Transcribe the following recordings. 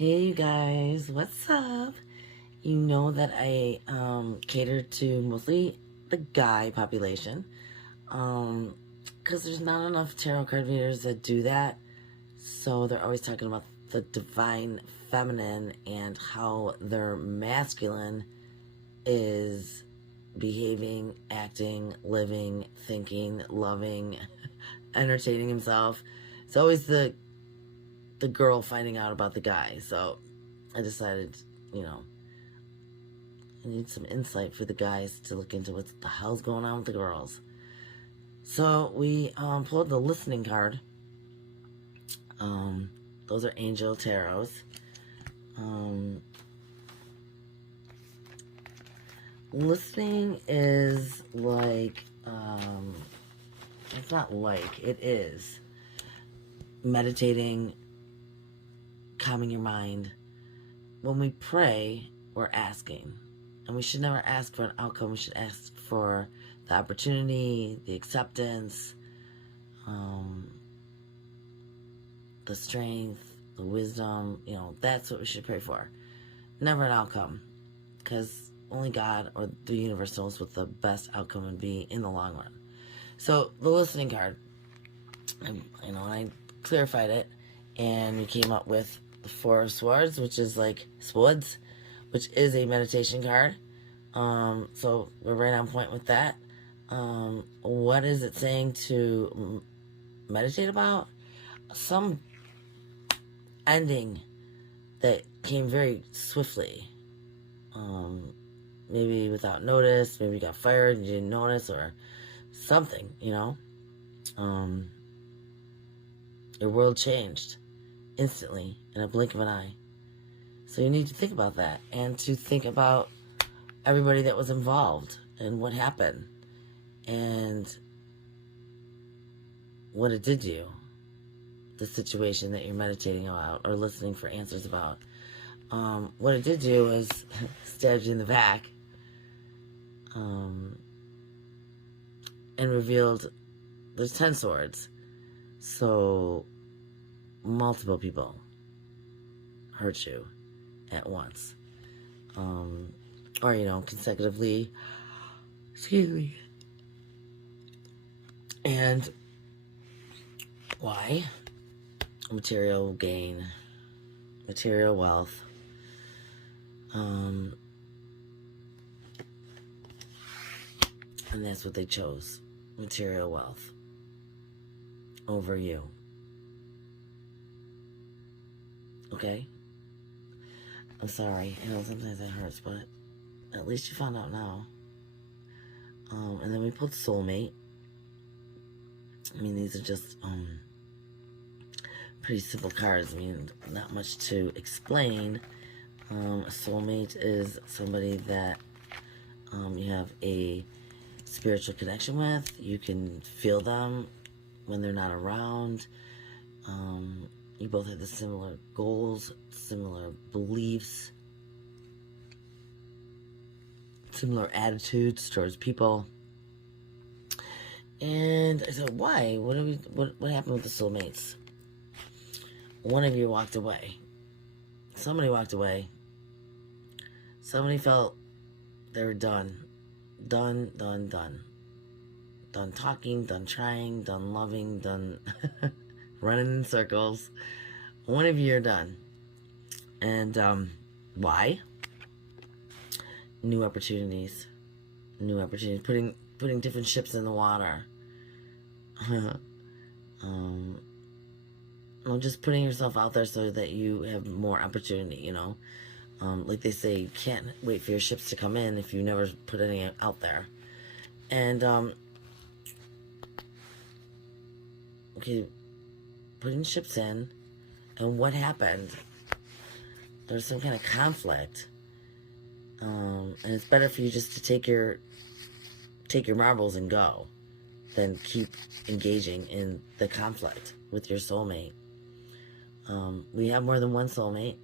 Hey you guys, what's up? You know that I cater to mostly the guy population. Because there's not enough tarot card readers that do that. So they're always talking about the divine feminine and how their masculine is behaving, acting, living, thinking, loving, entertaining himself. It's always the girl finding out about the guy. So I decided, you know, I need some insight for the guys to look into what the hell's going on with the girls. So we pulled the listening card. Those are angel tarots. Listening is like, it's not like, it is meditating, calming your mind. When we pray, we're asking. And we should never ask for an outcome. We should ask for the opportunity, the acceptance, the strength, the wisdom. That's what we should pray for. Never an outcome. Because only God or the universe knows what the best outcome would be in the long run. So, the listening card, I clarified it, and we came up with the Four of Swords, which is like swords, which is a meditation card. So we're right on point with that. What is it saying to meditate about? Some ending that came very swiftly. Maybe without notice, maybe you got fired and you didn't notice, or something, your world changed instantly in a blink of an eye. So you need to think about that, and to think about everybody that was involved and what happened and what it did to you, the situation that you're meditating about or listening for answers about. What it did to you was stabbed you in the back, and revealed there's 10 swords. So multiple people hurt you at once, or consecutively. Excuse me. And why? Material gain, material wealth, and that's what they chose, material wealth over you. Okay? I'm sorry. Sometimes that hurts, but at least you found out now. And then we pulled soulmate. These are just pretty simple cards. Not much to explain. A soulmate is somebody that you have a spiritual connection with. You can feel them when they're not around. You both have the similar goals, similar beliefs, similar attitudes towards people. And I said, why? What happened with the soulmates? One of you walked away. Somebody walked away. Somebody felt they were done. Done. Done talking, done trying, done loving, done running in circles. One of you are done. And why? New opportunities. Putting different ships in the water. Just putting yourself out there so that you have more opportunity, like they say, you can't wait for your ships to come in if you never put any out there. And okay, putting ships in, and what happened? There's some kind of conflict, and it's better for you just to take your marbles and go than keep engaging in the conflict with your soulmate. We have more than one soulmate.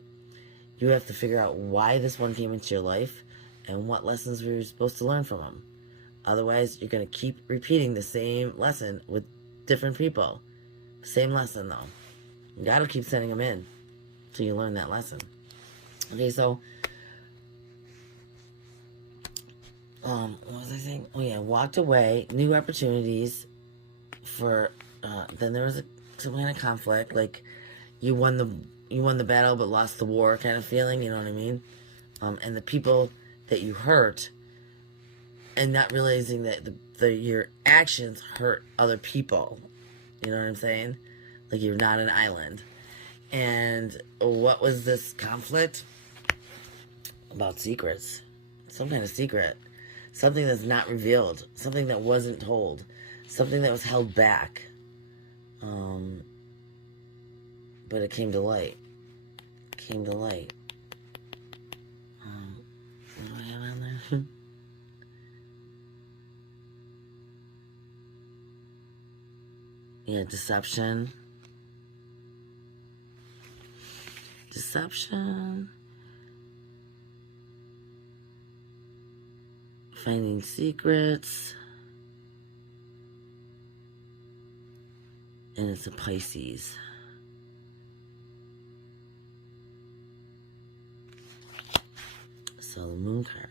You have to figure out why this one came into your life and what lessons we were supposed to learn from them. Otherwise, you're going to keep repeating the same lesson with different people. Same lesson, though. You got to keep sending them in. till you learn that lesson. Okay, so what was I saying? Oh yeah, walked away, new opportunities for. Then there was some kind of conflict, like you won the battle but lost the war kind of feeling. You know what I mean? And the people that you hurt, and not realizing that your actions hurt other people. You know what I'm saying? Like you're not an island. And what was this conflict? About secrets. Some kind of secret. Something that's not revealed. Something that wasn't told. Something that was held back. But it came to light. Came to light. What do I have on there? Yeah, deception. Deception. Finding secrets. And it's a Pisces. So the moon card.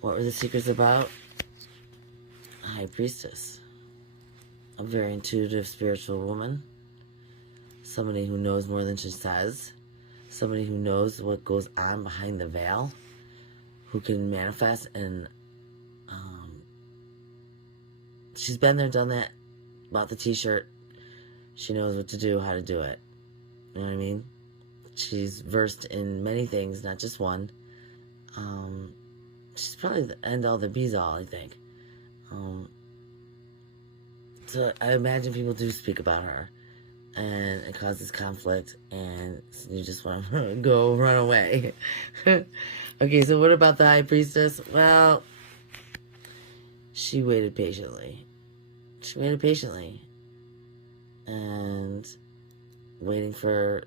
What were the secrets about? High priestess. A very intuitive spiritual woman. Somebody who knows more than she says. Somebody who knows what goes on behind the veil. Who can manifest, and she's been there, done that. Bought the t-shirt. She knows what to do, how to do it. You know what I mean? She's versed in many things, not just one. She's probably the end all, the bees all, I think. So I imagine people do speak about her, and it causes conflict, and you just want to go run away. Okay, so what about the high priestess? Well, she waited patiently. She waited patiently, and waiting for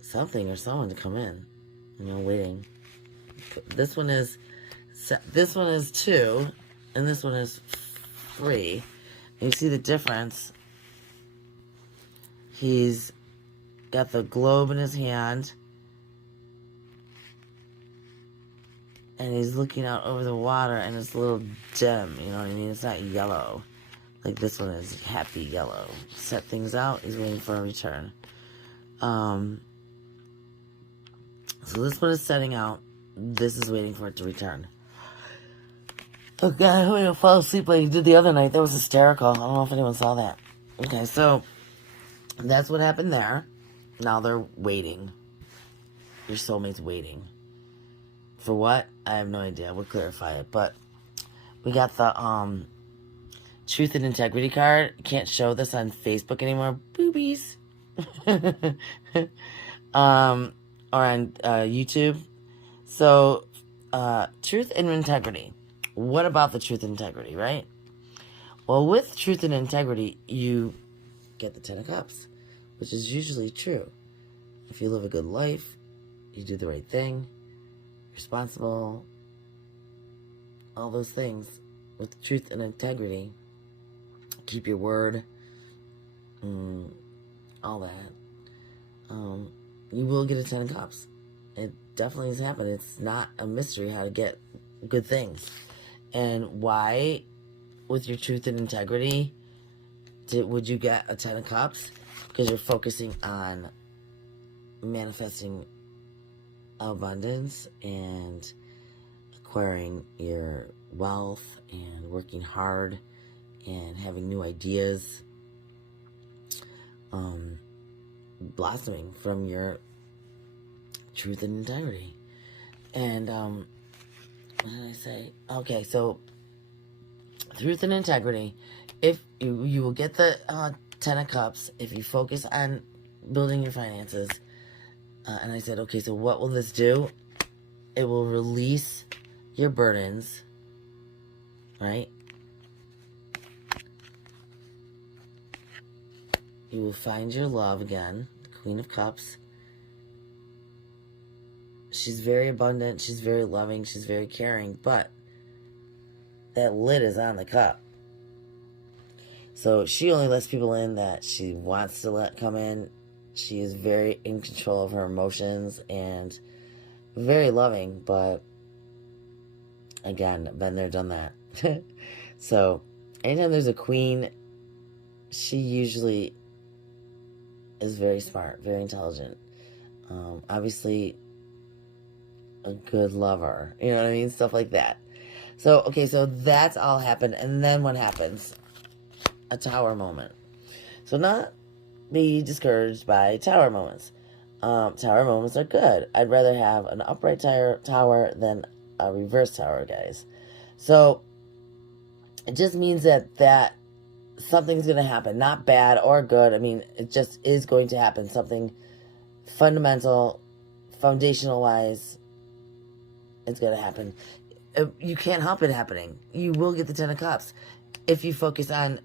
something or someone to come in. You know, waiting. This one is 2, and this one is 3. And you see the difference. He's got the globe in his hand, and he's looking out over the water, and it's a little dim. You know what I mean? It's not yellow. Like this one is happy yellow. Set things out. He's waiting for a return. So this one is setting out. This is waiting for it to return. Oh God, I'm going to fall asleep like you did the other night. That was hysterical. I don't know if anyone saw that. Okay, so that's what happened there. Now they're waiting. Your soulmate's waiting. For what? I have no idea. We'll clarify it. But we got the Truth and Integrity card. Can't show this on Facebook anymore. Boobies. Or on YouTube. So, Truth and Integrity. What about the Truth and Integrity, right? Well, with Truth and Integrity, you get the 10 of Cups, which is usually true. If you live a good life, you do the right thing, responsible, all those things with truth and integrity, keep your word, all that, you will get a 10 of Cups. It definitely has happened. It's not a mystery how to get good things. And why, with your truth and integrity, would you get a 10 of Cups? Because you're focusing on manifesting abundance and acquiring your wealth and working hard and having new ideas, blossoming from your truth and integrity. And what did I say? Okay, so truth and integrity. If you will get the 10 of Cups if you focus on building your finances. And I said, okay, so what will this do? It will release your burdens, right? You will find your love again, the Queen of Cups. She's very abundant, she's very loving, she's very caring, but that lid is on the cup. So she only lets people in that she wants to let come in. She is very in control of her emotions and very loving, but again, been there, done that. So anytime there's a queen, she usually is very smart, very intelligent. Obviously a good lover. You know what I mean? Stuff like that. So, okay, so that's all happened. And then what happens? A tower moment. So not be discouraged by tower moments. Tower moments are good. I'd rather have an upright tower than a reverse tower, guys. So it just means that something's going to happen. Not bad or good. I mean, it just is going to happen. Something fundamental, foundational wise, it's going to happen. You can't help it happening. You will get the 10 of Cups. If you focus on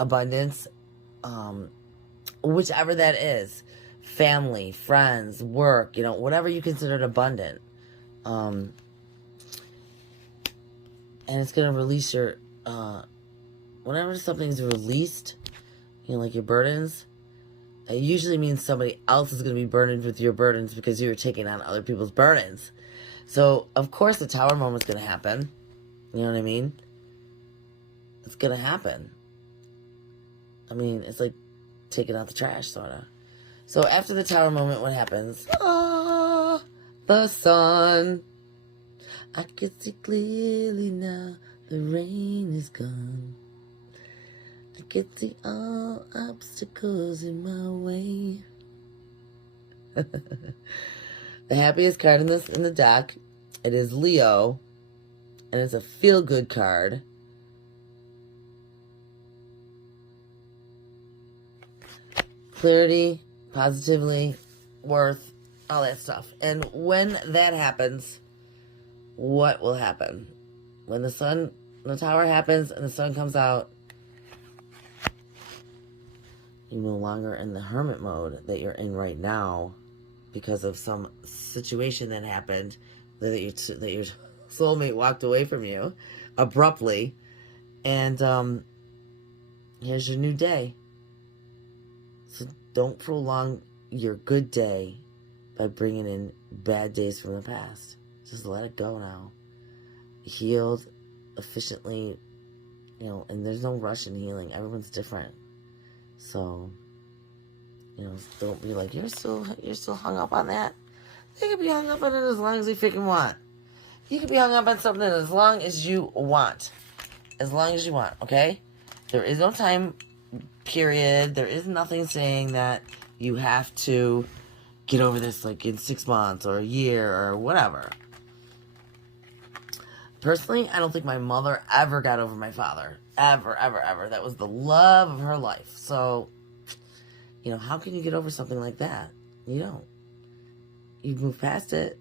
abundance, whichever that is, family, friends, work, whatever you consider abundant. And it's going to release your, whenever something's released, like your burdens, it usually means somebody else is going to be burdened with your burdens because you're taking on other people's burdens. So, of course, the tower moment's going to happen. You know what I mean? It's going to happen. I mean, it's like taking out the trash, sort of. So, after the tower moment, what happens? Ah, the sun. I can see clearly now. The rain is gone. I can see all obstacles in my way. The happiest card in the deck, it is Leo, and it's a feel-good card. Clarity, positively, worth, all that stuff. And when that happens, what will happen? When the tower happens and the sun comes out, you're no longer in the hermit mode that you're in right now because of some situation that happened that your soulmate walked away from you abruptly. And here's your new day. So don't prolong your good day by bringing in bad days from the past. Just let it go now. Healed efficiently, and there's no rush in healing. Everyone's different. So, don't be like, you're still hung up on that. You can be hung up on it as long as you freaking want. You can be hung up on something as long as you want. As long as you want, okay? There is no time period. There is nothing saying that you have to get over this like in 6 months or a year or whatever. Personally, I don't think my mother ever got over my father. Ever, ever, ever. That was the love of her life. So, how can you get over something like that? You don't. You move past it.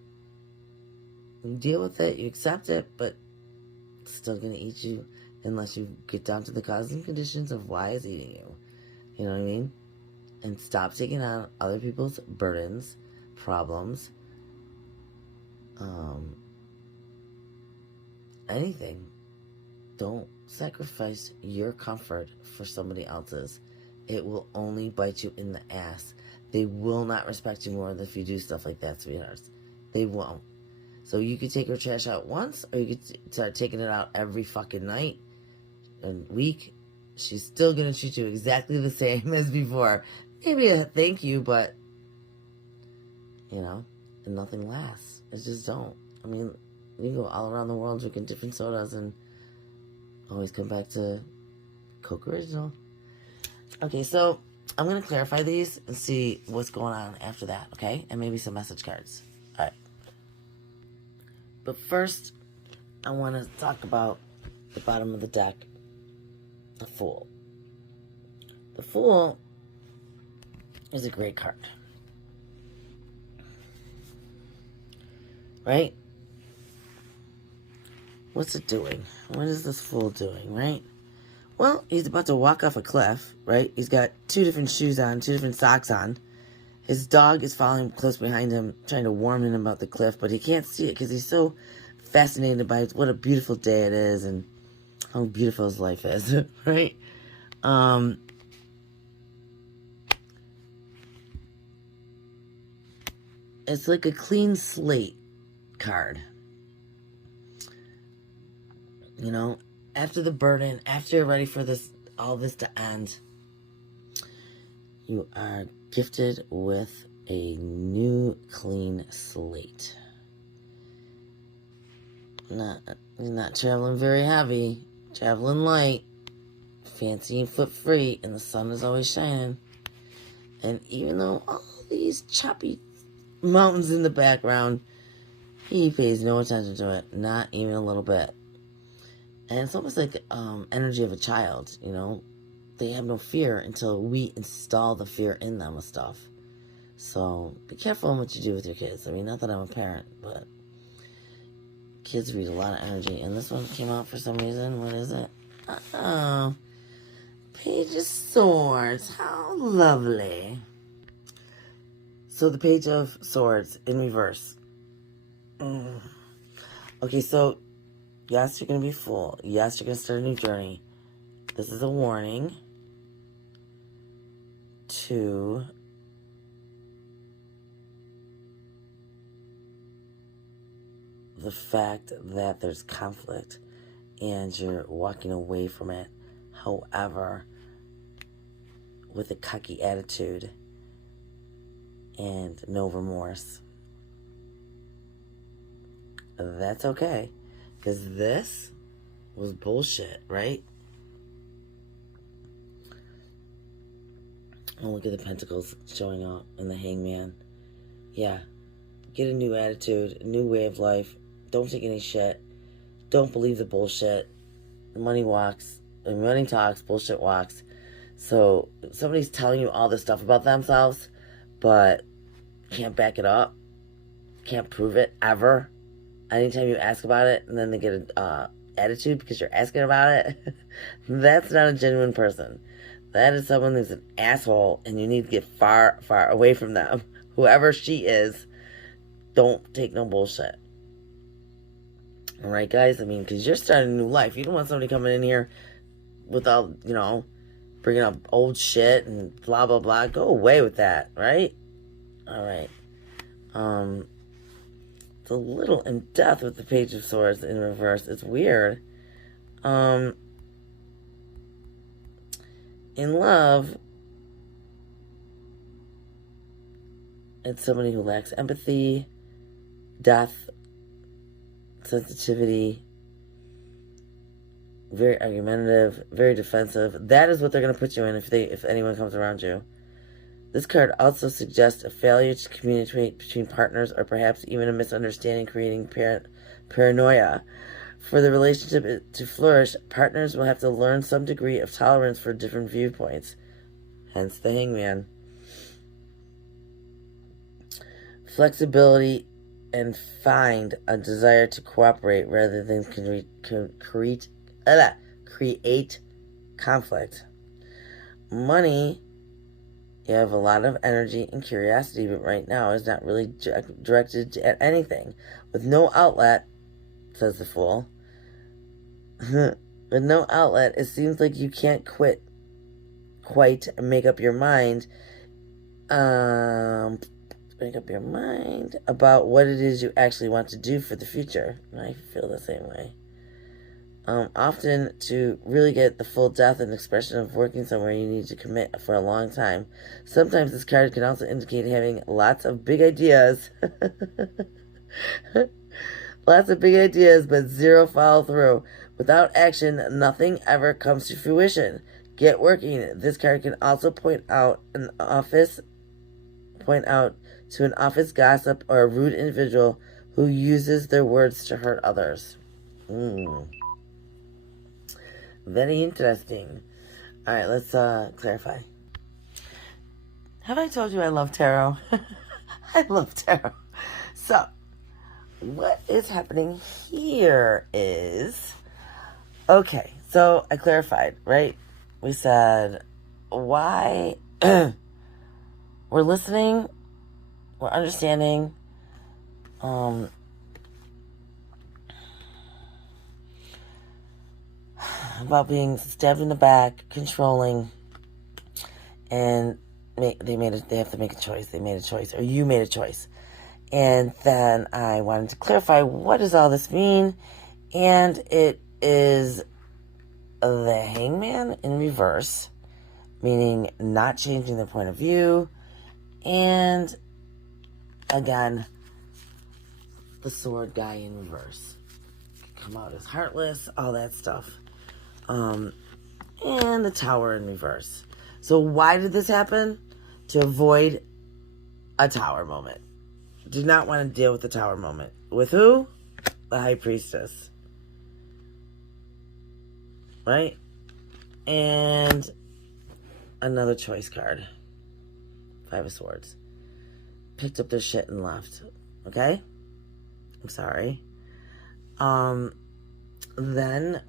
You deal with it. You accept it. But it's still going to eat you unless you get down to the causes and conditions of why it's eating you. You know what I mean? And stop taking on other people's burdens, problems, anything. Don't sacrifice your comfort for somebody else's. It will only bite you in the ass. They will not respect you more if you do stuff like that, sweethearts. They won't. So you could take her trash out once, or you could start taking it out every fucking night and week. She's still going to treat you exactly the same as before. Maybe a thank you, but, and nothing lasts. It just don't. I mean, you go all around the world drinking different sodas and always come back to Coke Original. Okay, so I'm going to clarify these and see what's going on after that, okay? And maybe some message cards. All right. But first, I want to talk about the bottom of the deck, the Fool. The Fool is a great card. Right? What's it doing? What is this Fool doing, right? Well, he's about to walk off a cliff, right? He's got 2 different shoes on, 2 different socks on. His dog is following close behind him, trying to warn him about the cliff, but he can't see it because he's so fascinated by what a beautiful day it is and how beautiful his life is, right? It's like a clean slate card. You know, after the burden, after you're ready for all this to end, you are gifted with a new clean slate. You're not traveling very heavy, traveling light, fancy and foot free, and the sun is always shining. And even though all these choppy mountains in the background, he pays no attention to it, not even a little bit. And it's almost like energy of a child, you know. They have no fear until we install the fear in them with stuff. So be careful in what you do with your kids. I mean, not that I'm a parent, but kids read a lot of energy. And this one came out for some reason. What is it? Oh, Page of Swords. How lovely. So the Page of Swords in reverse. Okay, so yes, you're going to be full. Yes, you're going to start a new journey. This is a warning to the fact that there's conflict and you're walking away from it. However, with a cocky attitude and no remorse. That's okay. Because this was bullshit, right? Oh, look at the pentacles showing up and the hangman. Yeah. Get a new attitude, a new way of life. Don't take any shit. Don't believe the bullshit. Money talks, bullshit walks. So somebody's telling you all this stuff about themselves, but can't back it up. Can't prove it ever. Anytime you ask about it, and then they get an attitude because you're asking about it, that's not a genuine person. That is someone who's an asshole, and you need to get far, far away from them. Whoever she is, don't take no bullshit. Alright, guys? I mean, because you're starting a new life. You don't want somebody coming in here without, bringing up old shit and blah, blah, blah. Go away with that, right? Alright. It's a little in depth with the Page of Swords in reverse. It's weird. In love, it's somebody who lacks empathy, depth, sensitivity, very argumentative, very defensive. That is what they're going to put you in if anyone comes around you. This card also suggests a failure to communicate between partners or perhaps even a misunderstanding creating paranoia. For the relationship to flourish, partners will have to learn some degree of tolerance for different viewpoints. Hence the hangman. Flexibility and find a desire to cooperate rather than create conflict. Money, you have a lot of energy and curiosity, but right now is not really directed at anything. With no outlet, says the Fool. With no outlet, it seems like you can't quite make up your mind. Make up your mind about what it is you actually want to do for the future. I feel the same way. Often, to really get the full depth and expression of working somewhere, you need to commit for a long time. Sometimes this card can also indicate having lots of big ideas. Lots of big ideas, but zero follow through. Without action, nothing ever comes to fruition. Get working. This card can also point out to an office gossip or a rude individual who uses their words to hurt others. Very interesting. Alright, let's clarify. Have I told you I love tarot? I love tarot. So, what is happening here is... Okay, so I clarified, right? We said, why... we're listening... We're understanding, about being stabbed in the back, controlling, and they have to make a choice. They made a choice, or you made a choice. And then I wanted to clarify, what does all this mean? And it is the Hangman in reverse, meaning not changing their point of view. And again, the sword guy in reverse. Come out as heartless, all that stuff. And the tower in reverse. So why did this happen? To avoid a tower moment. Do not want to deal with the tower moment. With who? The High Priestess. Right? And another choice card. Five of Swords. Picked up their shit and left. Okay? I'm sorry. Then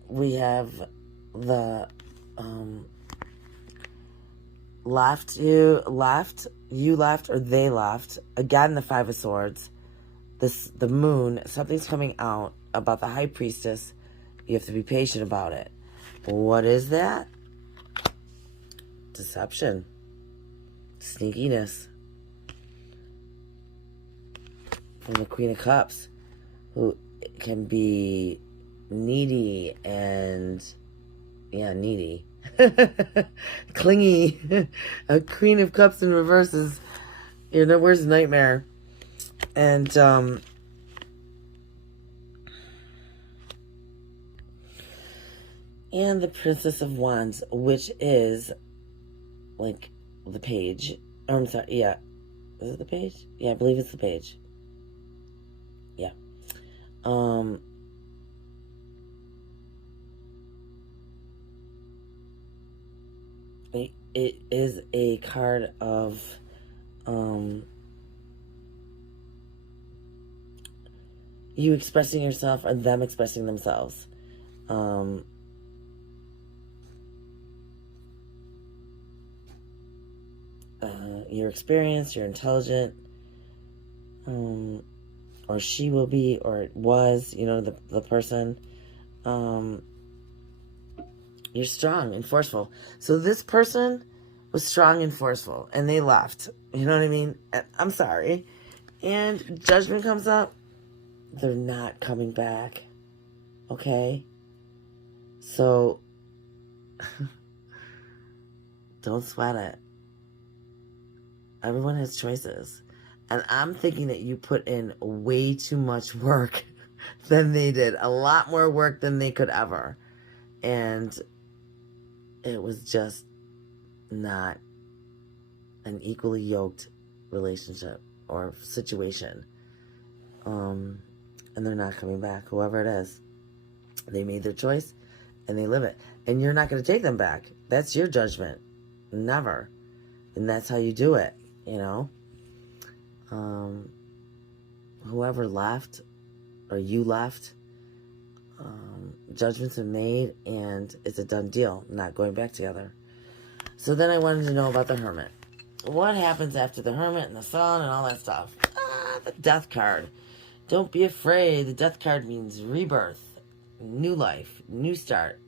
we have the you left, or they left. Again, the Five of Swords. The moon, something's coming out about the High Priestess. You have to be patient about it. What is that? Deception. Sneakiness. From the Queen of Cups, who can be needy and, needy. Clingy. A Queen of Cups in reverse is your worst nightmare. And the Princess of Wands, which is like the page. Oh, I'm sorry, yeah. Is it the page? Yeah, I believe it's the page. Yeah. It is a card of you expressing yourself and them expressing themselves. You're experienced, you're intelligent, or she will be, or it was, the person. You're strong and forceful. So this person was strong and forceful, and they left. You know what I mean? I'm sorry. And Judgment comes up. They're not coming back. Okay? So, don't sweat it. Everyone has choices. And I'm thinking that you put in way too much work than they did. A lot more work than they could ever. And it was just not an equally yoked relationship or situation. And they're not coming back, whoever it is. They made their choice and they live it. And you're not going to take them back. That's your judgment. Never. And that's how you do it, Whoever left or you left, judgments are made and it's a done deal. Not going back together. So then I wanted to know about the Hermit. What happens after the Hermit and the Sun and all that stuff? The Death card. Don't be afraid. The Death card means rebirth, new life, new start.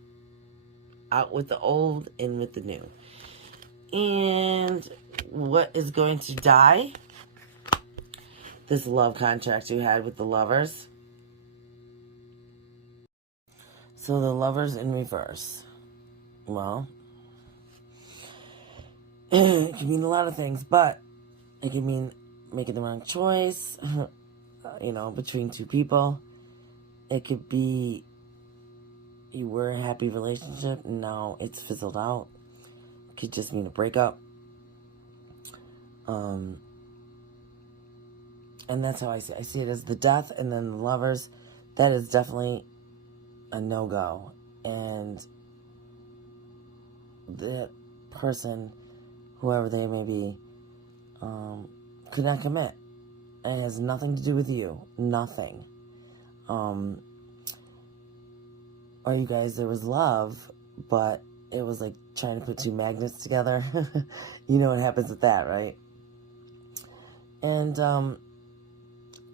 Out with the old, in with the new. And what is going to die? This love contract you had with the Lovers. So the Lovers in reverse. Well, it can mean a lot of things, but it can mean making the wrong choice, between two people. It could be you were a happy relationship and now it's fizzled out. It could just mean a breakup. And that's how I see it. I see it as the Death and then the Lovers. That is definitely a no-go. And that person, whoever they may be, could not commit. It has nothing to do with you. Nothing. Or you guys, there was love, but it was like trying to put two magnets together. You know what happens with that, right? And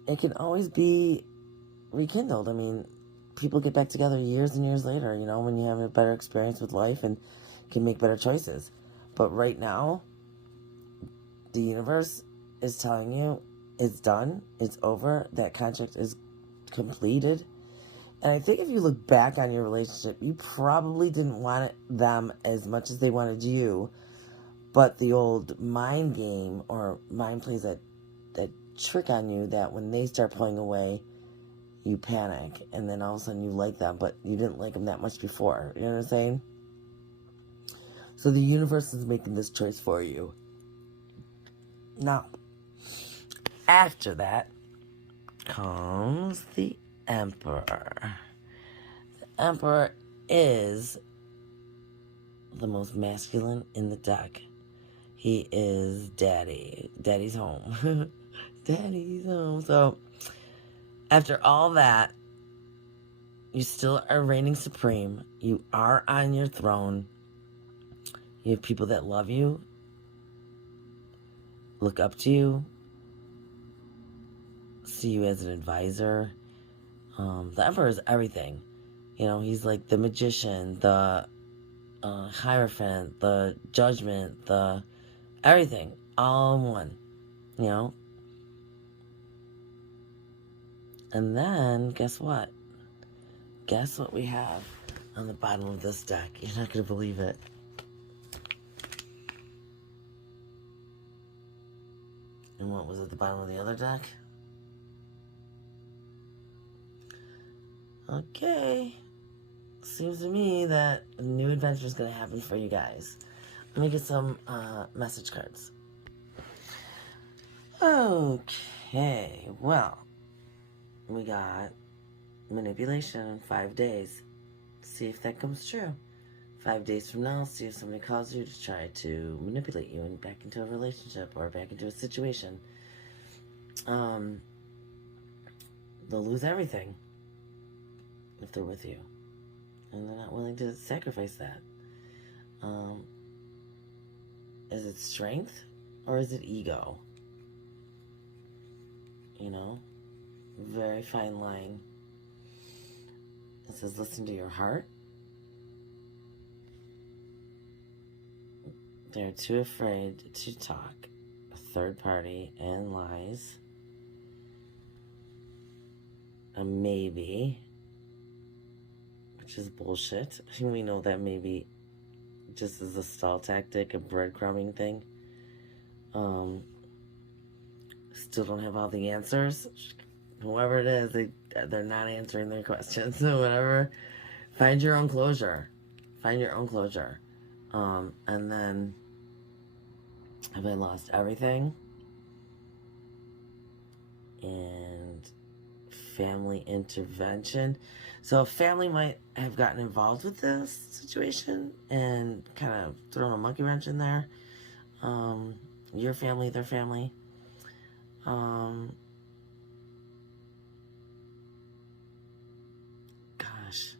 it can always be rekindled. I mean, people get back together years and years later, you know, when you have a better experience with life and can make better choices. But right now, the universe is telling you it's done, it's over, that contract is completed. And I think if you look back on your relationship, you probably didn't want them as much as they wanted you. But the old mind game or mind plays that trick on you that when they start pulling away, you panic. And then all of a sudden you like them, but you didn't like them that much before. You know what I'm saying? So the universe is making this choice for you. Now, after that comes the Emperor. The Emperor is the most masculine in the deck. He is daddy. Daddy's home. Daddy's home. So, after all that, you still are reigning supreme. You are on your throne. You have people that love you, look up to you, see you as an advisor. The Emperor is everything. You know, he's like the magician, the Hierophant, the judgment, the everything, all in one, you know? And then, guess what? Guess what we have on the bottom of this deck? You're not going to believe it. And what was at the bottom of the other deck? Okay. Seems to me that a new adventure is going to happen for you guys. Let me get some message cards. Okay. Well, we got manipulation in 5 days. See if that comes true. 5 days from now, see if somebody calls you to try to manipulate you and back into a relationship or back into a situation. They'll lose everything if they're with you. And they're not willing to sacrifice that. Is it strength or is it ego? You know? Very fine line. It says listen to your heart. They're too afraid to talk. A third party and lies. A maybe. Which is bullshit. We know that maybe just as a stall tactic, a breadcrumbing thing. Still don't have all the answers. Whoever it is, they're not answering their questions. So whatever. Find your own closure. Find your own closure. And then, have I lost everything? And family intervention. So a family might have gotten involved with this situation and kind of thrown a monkey wrench in there. Your family, their family. Gosh.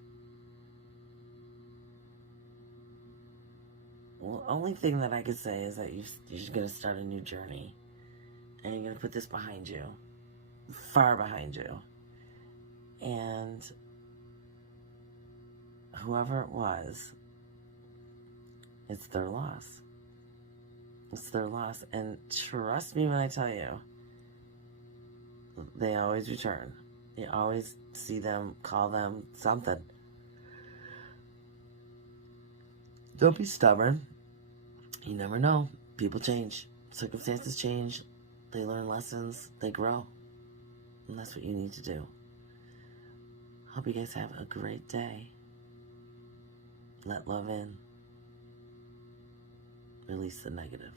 Well, only thing that I could say is that you're going to start a new journey. And you're going to put this behind you. Far behind you. And whoever it was, it's their loss. It's their loss. And trust me when I tell you, they always return. You always see them, call them, something. Don't be stubborn. You never know. People change. Circumstances change. They learn lessons. They grow. And that's what you need to do. Hope you guys have a great day. Let love in. Release the negative.